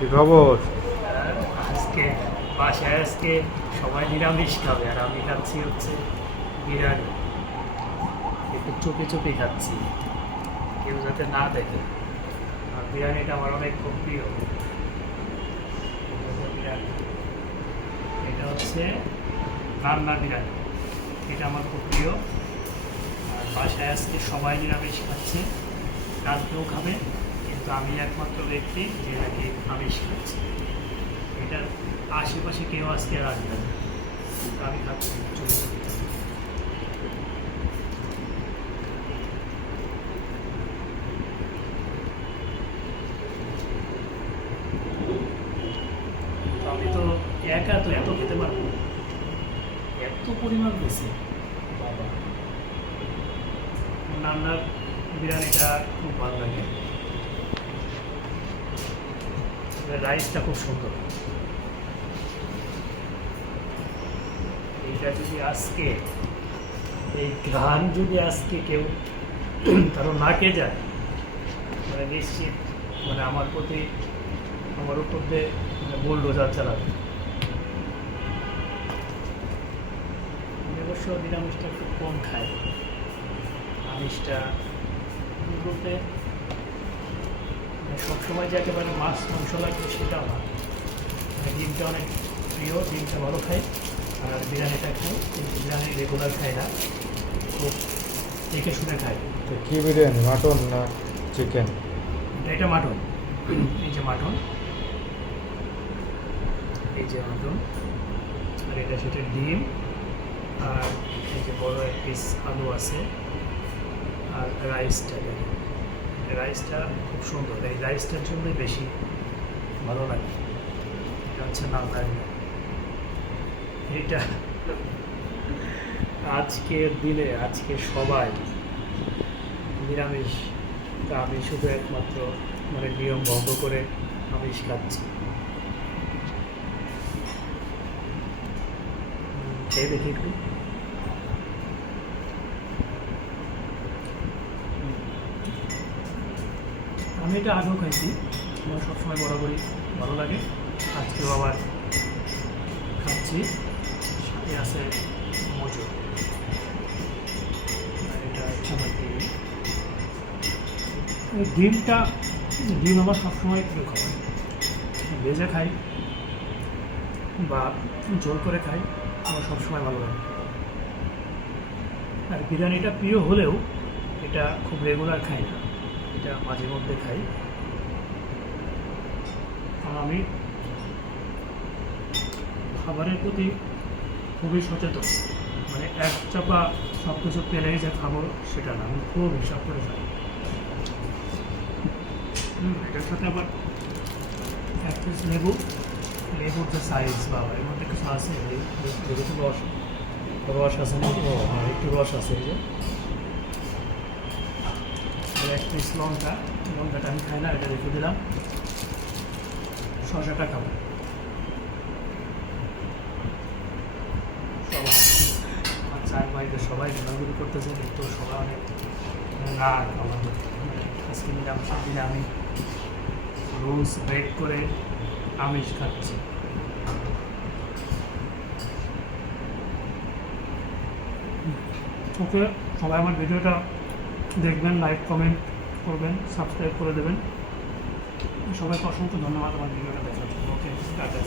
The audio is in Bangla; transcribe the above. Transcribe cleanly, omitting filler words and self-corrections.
কি খবর? আজকে বাসায় সবাই নিরামিষ খাবে আর আমি খাচ্ছি হচ্ছে বিরিয়ানি। একটু চুপি চুপি খাচ্ছি, কেউ যাতে না দেখে। আর বিরিয়ানিটা আমার অনেক খুব প্রিয়। বিরিয়ানি এটা হচ্ছে রান্না বিরিয়ানি, এটা আমার খুব প্রিয়। আর বাসায় আজকে সবাই নিরামিষ খাচ্ছে, রাত্রেও খাবে, কিন্তু আমি একমাত্র ব্যক্তি যে নাকি আমিষ খাচ্ছি। এটার আশেপাশে কেউ আজকে রাখবে না, আমি খাচ্ছি চলে। আমি তো একা তো এত খেতে পারবো না, এত পরিমাণ বেশি বাবা। রান্নার বিরিয়ানিটা খুব ভালো লাগে, রাইসটা খুব সুন্দর। এইটা যদি আজকে এই ঘ্রাণ যদি আজকে কেউ কারো নাকে যায়, মানে নিশ্চিত মানে আমার প্রতি আমার উপর দিয়ে মানে বুলডোজার চালাবে। আমি অবশ্য নিরামিষটা একটু কম খাই, আমিষটা বলতে সবসময় যে একেবারে মাছ মাংস লাগবে সেটাও না। ডিমটা অনেক প্রিয়, ডিমটা ভালো খাই, আর বিরিয়ানিটা খাই, কিন্তু বিরিয়ানি রেগুলার খাই না, খুব দেখে শুনে খাই। তো কি বিরিয়ানি, মাটন না চিকেন? এটা মাটন, এই যে মাটন, এই যে মাটন, আর এটা সেটা ডিম, আর এই যে বড় এক পিস আলু আছে, আর রাইসটা দেখেন, রাইসটা খুব সুন্দর, এই রাইসটার জন্যই বেশি ভালো লাগে। এটা হচ্ছে নামদারি। এটা আজকের দিনে আজকে সবাই নিরামিষ, তা আমি শুধু একমাত্র মানে নিয়ম ভঙ্গ করে আমিষ খাচ্ছি। খেয়ে দেখি একটু। আমি এটা আগেও খাইছি, আমার সবসময় বরাবরই ভালো লাগে, আজকেও আবার খাচ্ছি। সাথে আছে মজু, আর এটা হচ্ছে আমার ডিম। এই ডিমটা, ডিম আমার সবসময় প্রিয় খাবার, ভেজে খাই বা জোর করে খাই, আমার সবসময় ভালো লাগে। আর বিরিয়ানিটা প্রিয় হলেও এটা খুব রেগুলার খাই না, এটা মাঝে মধ্যে খাই। আর আমি খাবারের প্রতি খুবই সচেতন, মানে এক চাপা সব কিছু পেলেই যে খাবো সেটা না, আমি খুব হিসাব করে খাই। এটার সাথে আবার এক পিস লেবু, লেবুর যে সাইজ বাবা, এর মধ্যে কিছু আছে, লেবুতে রস রস আছে নাকি? ও হ্যাঁ, একটু রস আছে। এই যে এক পিস লঙ্কা, লঙ্কাটা আমি খাই না, এটা রেখে দিলাম। শসাটা খাবো। সবাই আমার চার ভাইতে সবাই ঘোরাঘুরি করতেছে, কিন্তু সবাই অনেক না খাওয়া। আজকে নিরামিষের দিনে আমি রুলস ব্রেক করে আমিষ খাচ্ছি। ওকে, সবাই আমার ভিডিওটা দেখবেন, লাইক কমেন্ট করবেন, সাবস্ক্রাইব করে দেবেন। সবাইকে অসংখ্য ধন্যবাদ আমার ভিডিওটা দেখার জন্য। ওকে, টাটা।